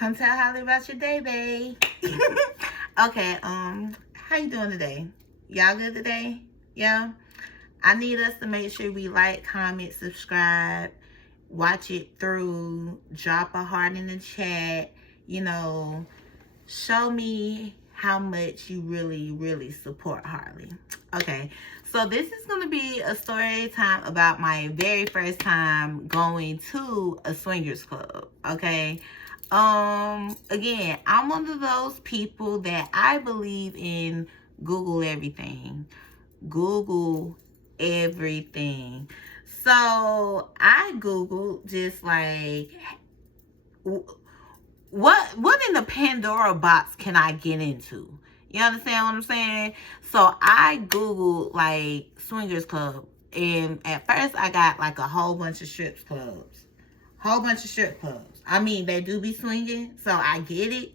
Come tell Holly about your day, babe. Okay, how you doing today? Y'all good today? Yeah? I need us to make sure we like, comment, subscribe, watch it through, drop a heart in the chat, show me how much you really support Harley. Okay, so this is going to be a story time about my very first time going to a swingers club. Okay, again, I'm one of those people that I believe in Google everything. Google everything. So I Googled just like, what in the Pandora box can I get into? You understand what I'm saying? So I Googled like swingers club, and at first I got like a whole bunch of strip clubs. I mean, they do be swinging, so I get it,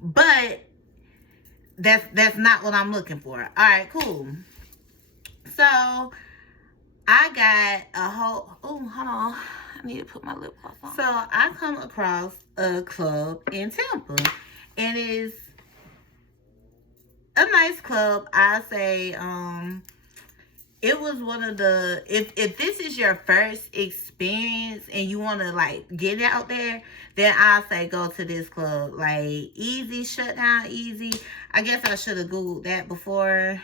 but that's not what I'm looking for. All right, cool. So I got a whole, oh, hold on, I need to put my lip gloss on. So I come across a club in Tampa, and it's a nice club. I say, it was one of the, if this is your first experience and you want to like get out there, then I say go to this club. Like, easy, shut down easy. I guess I should have Googled that before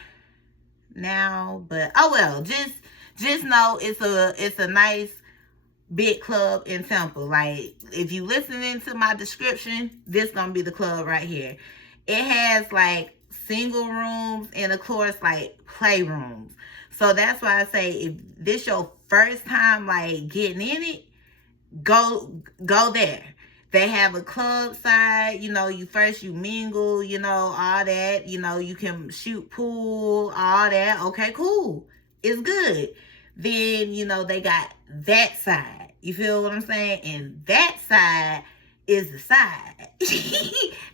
now, but oh well. Just know it's a nice big club in Temple. Like, if you listening to my description, this gonna be the club right here. It has like single rooms and of course like playrooms. So that's why I say, if this your first time like getting in it, go there. They have a club side, you mingle, all that, you can shoot pool, all that. Okay, cool. It's good. Then, they got that side. You feel what I'm saying? And that side is the side.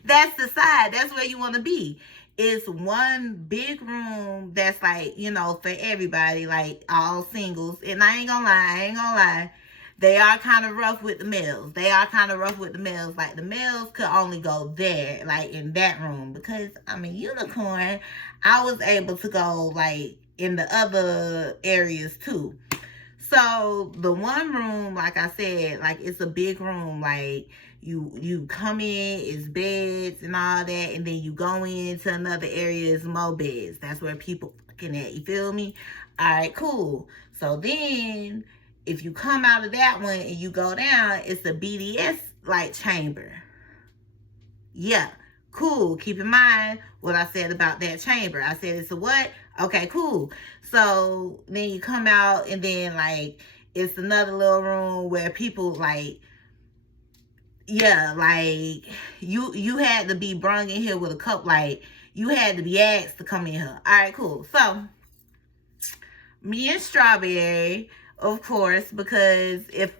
That's the side. That's where you want to be. It's one big room that's like, for everybody, like all singles. And I ain't gonna lie. They are kind of rough with the males. Like, the males could only go there, like in that room. Because I'm a unicorn. I was able to go like in the other areas too. So the one room, like I said, like it's a big room. Like you come in, it's beds and all that, and then you go into another area, it's more beds. That's where people fucking at. You feel me? All right, cool. So then if you come out of that one and you go down, it's a BDS like chamber. Yeah, cool. Keep in mind what I said about that chamber. I said it's a what? Okay, cool. So then you come out, and then like it's another little room where people like, yeah, like you had to be brung in here with a cup, like you had to be asked to come in here. All right, cool. So me and Strawberry, of course, because if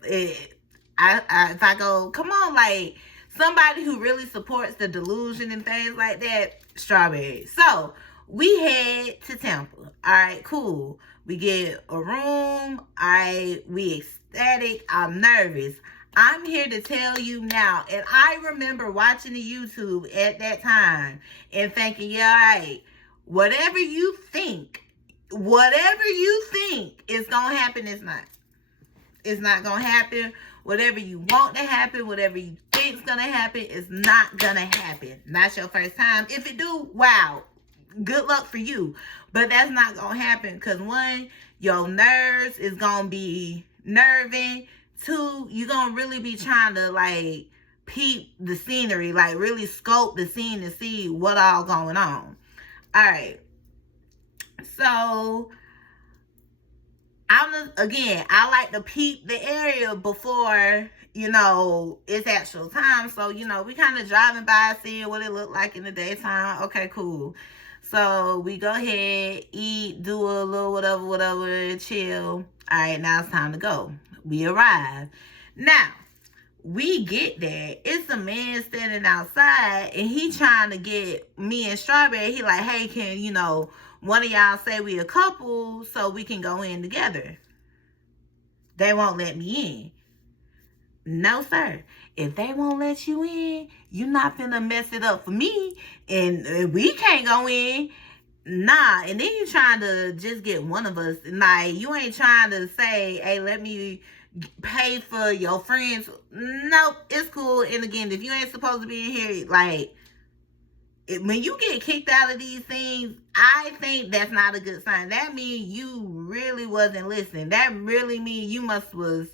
I go, come on, like somebody who really supports the delusion and things like that, Strawberry. So we head to Tampa. All right, cool. We get a room. All right, we ecstatic. I'm nervous. I'm here to tell you now, and I remember watching the YouTube at that time and thinking, yeah, all right, whatever you think is gonna happen, it's not. It's not gonna happen. Whatever you want to happen, whatever you think is gonna happen, is not gonna happen. Not your first time. If it do, wow, good luck for you. But that's not gonna happen, because one, your nerves is gonna be nerving. Two, you're gonna really be trying to like peep the scenery, like really scope the scene to see what all going on. All right. So I like to peep the area before, it's actual time. So, we kind of driving by, seeing what it looked like in the daytime. Okay, cool. So we go ahead, eat, do a little whatever, chill. All right, now it's time to go. We arrive. Now, we get there. It's a man standing outside, and he trying to get me and Strawberry. He like, hey, can, one of y'all say we a couple so we can go in together? They won't let me in. No, sir. If they won't let you in, you not finna mess it up for me, and we can't go in. Nah, and then you trying to just get one of us. Like, you ain't trying to say, hey, let me pay for your friends. Nope, it's cool. And again, if you ain't supposed to be in here, like, when you get kicked out of these things, I think that's not a good sign. That means you really wasn't listening. That really means you must was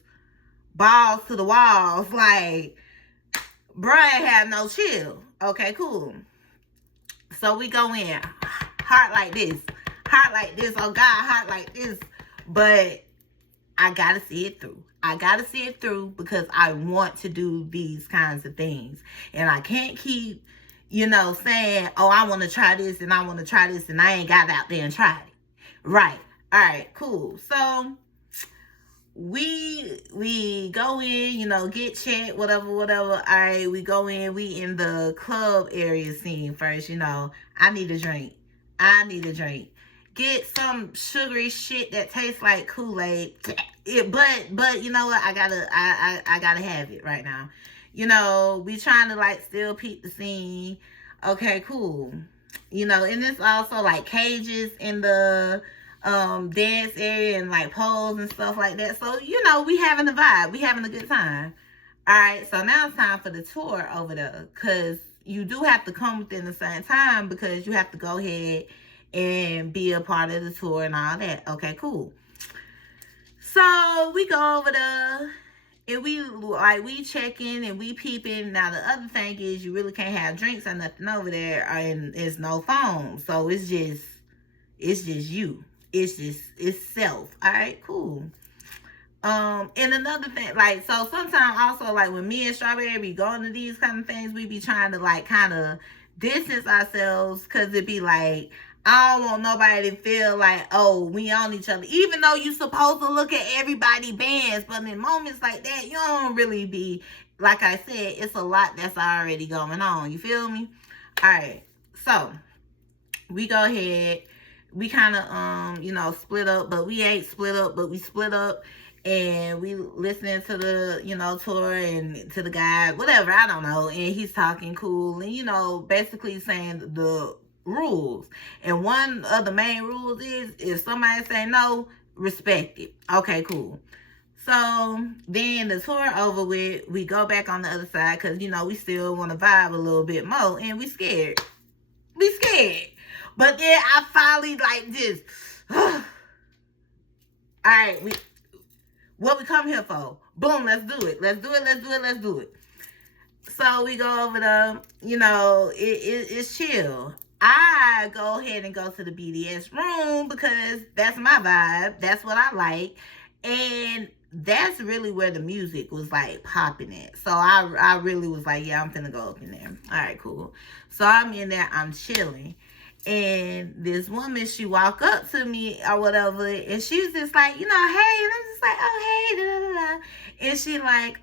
balls to the walls. Like, bruh had no chill. Okay, cool. So we go in. Heart like this. Heart like this. Oh, God, heart like this. But I got to see it through. I got to see it through because I want to do these kinds of things. And I can't keep, saying, oh, I want to try this and I want to try this and I ain't got out there and tried it. Right. All right, cool. So we go in, get checked, whatever. All right, we go in. We in the club area scene first, I need a drink. Get some sugary shit that tastes like Kool-Aid. But you know what? I gotta have it right now. We trying to like still peep the scene. Okay, cool. And it's also like cages in the dance area and like poles and stuff like that. So, we having a vibe. We having a good time. All right, so now it's time for the tour over there. Because you do have to come within the same time because you have to go ahead and be a part of the tour and all that. Okay, cool. So we go over there and we check in and we peeping. Now the other thing is you really can't have drinks or nothing over there, and there's no phone. So it's just you. It's self. All right, cool. And another thing, like, so sometimes also, like, when me and Strawberry be going to these kind of things, we be trying to, like, kind of distance ourselves, because it be like, I don't want nobody to feel like, oh, we on each other, even though you supposed to look at everybody bands, but in moments like that, you don't really be, like I said, it's a lot that's already going on, you feel me? All right, so, we go ahead, we kind of, split up, but we ain't split up, but we split up. And we listening to the, tour and to the guy, whatever, I don't know. And he's talking cool and, basically saying the rules. And one of the main rules is if somebody say no, respect it. Okay, cool. So then the tour over with, we go back on the other side because, we still want to vibe a little bit more. And we scared. But then I finally like this. All right, what we come here for? Boom, let's do it. So we go over the, it's chill. I go ahead and go to the BDS room because that's my vibe. That's what I like. And that's really where the music was like popping at. So I really was like, yeah, I'm finna go up in there. All right, cool. So I'm in there, I'm chilling. And this woman, she walked up to me or whatever, and she was just like, hey, and I'm just like, oh, hey, da, da, da. And she like,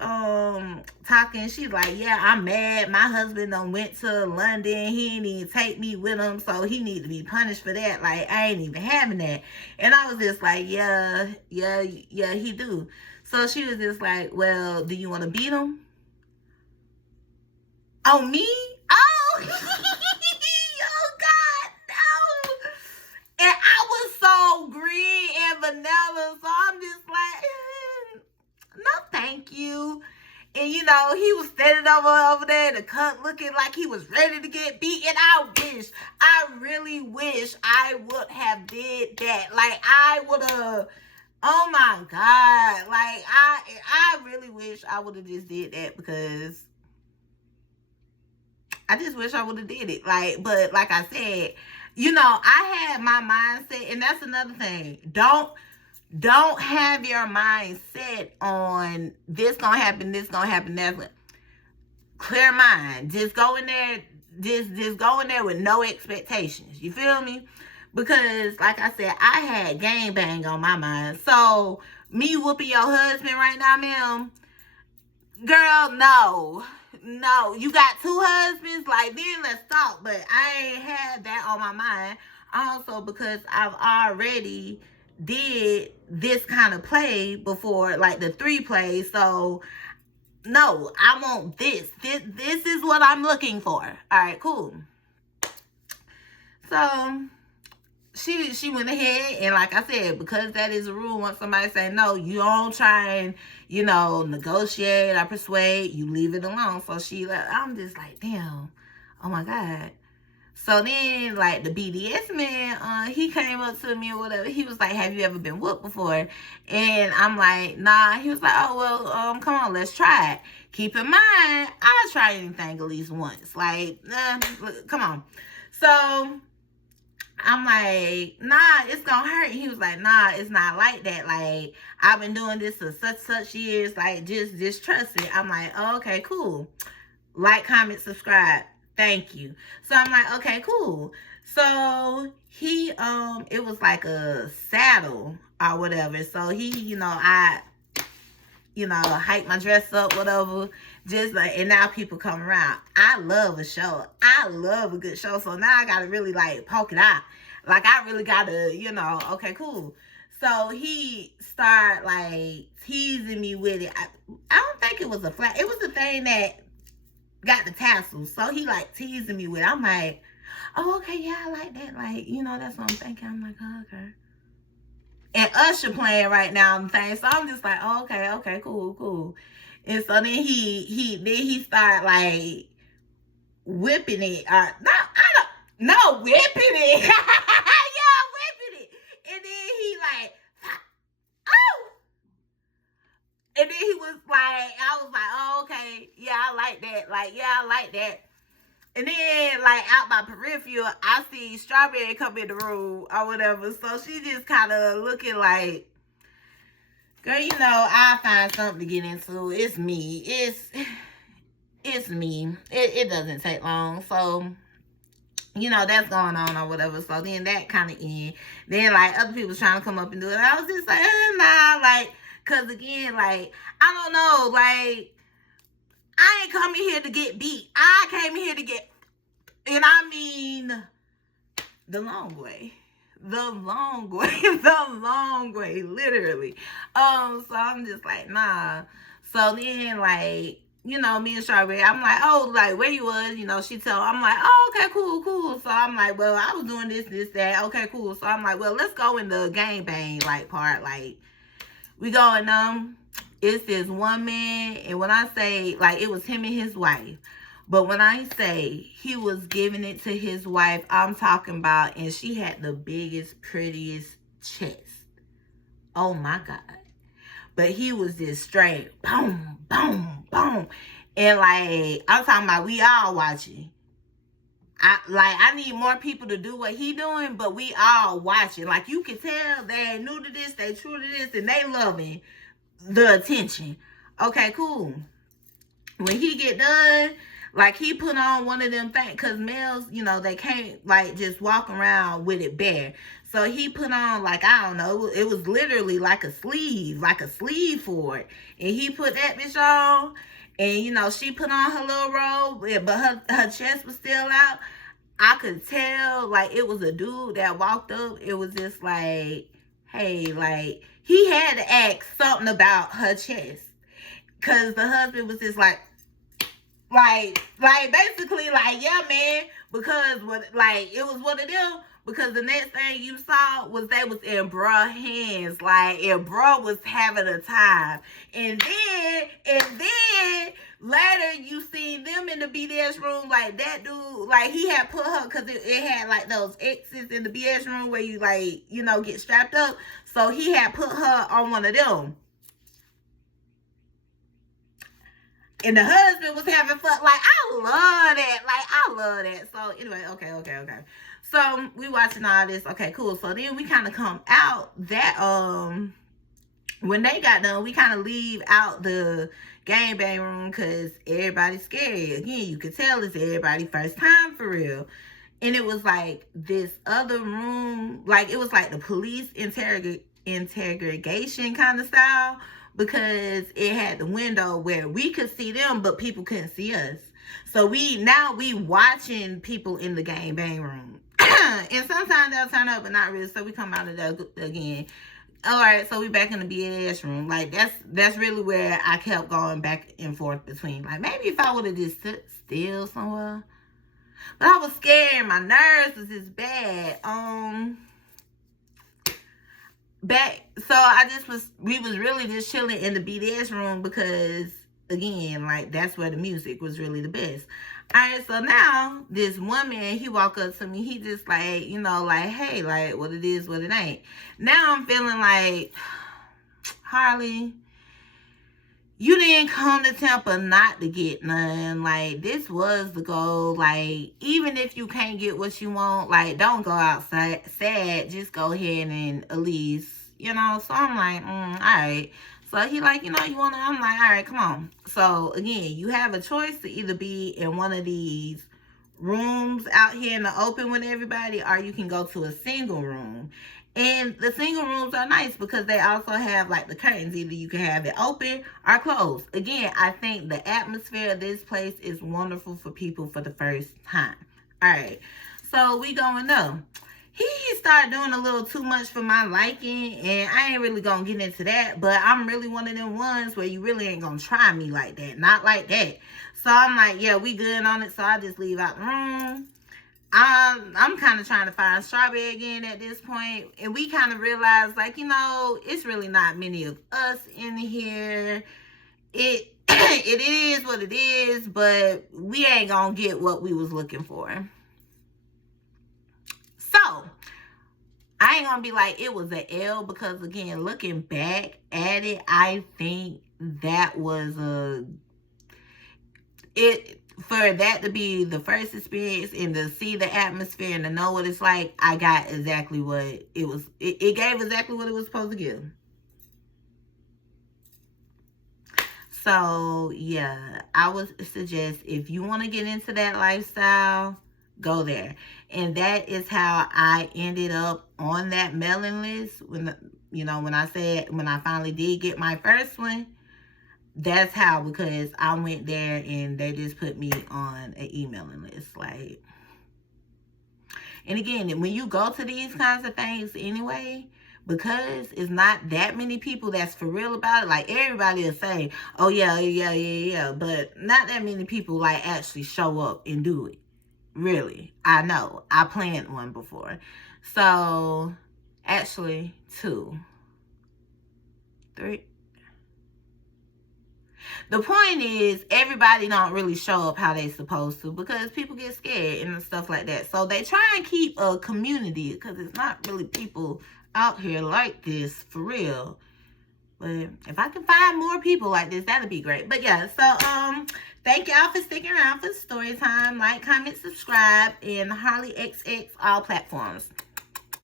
talking, she's like, yeah, I'm mad. My husband done went to London. He didn't even take me with him, so he need to be punished for that. Like, I ain't even having that. And I was just like, yeah, he do. So she was just like, well, do you want to beat him? Oh, me? Oh, and I was so green and vanilla, so I'm just like, no, thank you. And he was standing over there in the cut looking like he was ready to get beat. And I really wish I would have did that. Like, I would have, oh my God. Like, I really wish I would have just did that because I just wish I would have did it. Like, but like I said, I had my mindset, and that's another thing. Don't have your mind set on this gonna happen, that's gonna. Clear mind. Just go in there, just go in there with no expectations. You feel me? Because, like I said, I had gangbang on my mind. So, me whooping your husband right now, ma'am, girl, no. No, you got two husbands? Like, then let's talk. But I ain't had that on my mind. Also, because I've already did this kind of play before, like the 3 plays. So, no, I want this. This is what I'm looking for. All right, cool. So she went ahead, and like I said, because that is a rule, once somebody say no, you don't try and, you know, negotiate or persuade, you leave it alone. So I'm just like, damn, oh my God. So then, like, the BDS man, he came up to me or whatever. He was like, have you ever been whooped before? And I'm like, nah. He was like, oh, well, come on, let's try it. Keep in mind, I try anything at least once. Like, come on. So I'm like, nah, it's gonna hurt. He was like, nah, it's not like that. Like, I've been doing this for such years. Like, just trust it. I'm like, oh, okay, cool. Like, comment, subscribe. Thank you. So I'm like, okay, cool. So he, it was like a saddle or whatever. So he, I hype my dress up, whatever. Just like, and now people come around. I love a show. I love a good show. So now I gotta really like poke it out. Like, I really gotta, okay, cool. So he started like teasing me with it. I don't think it was a flat. It was a thing that got the tassels. So he like teasing me with it. I'm like, oh, okay, yeah, I like that. Like, that's what I'm thinking. I'm like, oh, okay. And Usher playing right now and things. So I'm just like, oh, okay, cool. And so then he started like whipping it. No, whipping it. Yeah, whipping it. And then he like, oh. And then he was like, I was like, oh, okay. Yeah, I like that. Like, yeah, I like that. And then, like, out by peripheral, I see Strawberry come in the room or whatever. So she just kind of looking like, girl, I find something to get into. It's me. It's me. It doesn't take long. So, that's going on or whatever. So then that kind of end. Then, like, other people trying to come up and do it. I was just like, nah, like, because again, like, I don't know, like, I ain't coming here to get beat. I came here to get, and I mean, the long way. The long way. The long way, literally. So I'm just like, nah. So then, like, me and Strawberry, I'm like, oh, like, where you was? She tell, I'm like, oh, okay, cool. So I'm like, well, I was doing this, that. Okay, cool. So I'm like, well, let's go in the gangbang, like, part. Like, we going, it's this one man, and when I say, like, it was him and his wife, but when I say he was giving it to his wife, I'm talking about, and she had the biggest, prettiest chest. Oh, my God. But he was just straight, boom, boom, boom. And, like, I'm talking about, we all watching. I need more people to do what he doing, but we all watching. Like, you can tell they new to this, they true to this, and they loving the attention. Okay, cool. When he get done, like, he put on one of them things, because males, they can't, like, just walk around with it bare. So he put on, like, I don't know, it was literally like a sleeve for it. And he put that bitch on, and, she put on her little robe, but her chest was still out. I could tell, like, it was a dude that walked up. It was just like, hey, like, he had to ask something about her chest. Because the husband was just like basically, like, yeah, man. Because, it was one of them. Because the next thing you saw was they was in bruh hands. Like, and bruh was having a time. And then, later you see them in the BDS room. Like, that dude, like, he had put her, because it had, like, those X's in the BDS room where you, like, get strapped up. So he had put her on one of them. And the husband was having fun. Like, I love that. Like, I love that. So, anyway, okay. So, we watching all this. Okay, cool. So, then we kind of come out that, when they got done, we kind of leave out the gangbang room because everybody's scary. Again, you could tell it's everybody's first time for real. And it was like this other room, like, it was like the police interrogation kind of style. Because it had the window where we could see them, but people couldn't see us. So we watching people in the gangbang room. And sometimes they'll turn up, but not really. So we come out of there again. All right, so we back in the BS room. Like that's really where I kept going back and forth between. Like maybe if I would have just stood still somewhere, but I was scared. My nerves was just bad. Back. So we was really just chilling in the BDS room because again, like that's where the music was really the best. All right, so now this one man, he walk up to me, he just like, like, hey, like what it is, what it ain't. Now I'm feeling like, Harley, you didn't come to Tampa not to get none. Like, this was the goal. Like, even if you can't get what you want, like, don't go outside sad. Just go ahead and at least, So I'm like, all right. So he like, you want to? I'm like, all right, come on. So, again, you have a choice to either be in one of these rooms out here in the open with everybody, or you can go to a single room. And the single rooms are nice because they also have like the curtains. Either you can have it open or closed. Again, I think the atmosphere of this place is wonderful for people for the first time. All right. So we going up. He started doing a little too much for my liking, and I ain't really gonna get into that, but I'm really one of them ones where you really ain't gonna try me like that. Not like that. So I'm like, yeah, we good on it, so I just leave out the room. I'm kind of trying to find Strawberry again at this point, and we kind of realized, like, it's really not many of us in here. It it is what it is, but we ain't gonna get what we was looking for. So I ain't gonna be like it was an L, because again, looking back at it, I think that was for that to be the first experience and to see the atmosphere and to know what it's like. I got exactly what it was. It gave exactly what it was supposed to give. So yeah, I would suggest if you want to get into that lifestyle, go there. And that is how I ended up on that mailing list. When I finally did get my first one, that's how, because I went there and they just put me on an emailing list. Like, and again, when you go to these kinds of things anyway, because it's not that many people that's for real about it. Like, everybody will say, oh yeah, but not that many people like actually show up and do it. Really, I know. I planned one before. So, actually, 2, 3. The point is, everybody don't really show up how they supposed to, because people get scared and stuff like that. So they try and keep a community, because it's not really people out here like this for real. But if I can find more people like this, that'd be great. But yeah, so thank y'all for sticking around for story time. Like, comment, subscribe, and Harley XX all platforms.